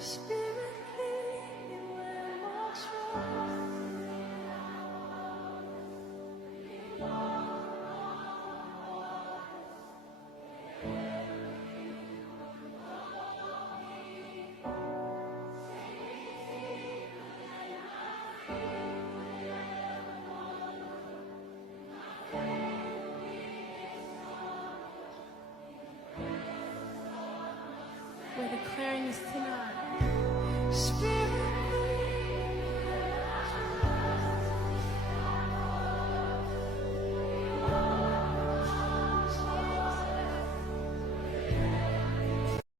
Spirit, lead me where walks We're declaring this tonight. Spirit,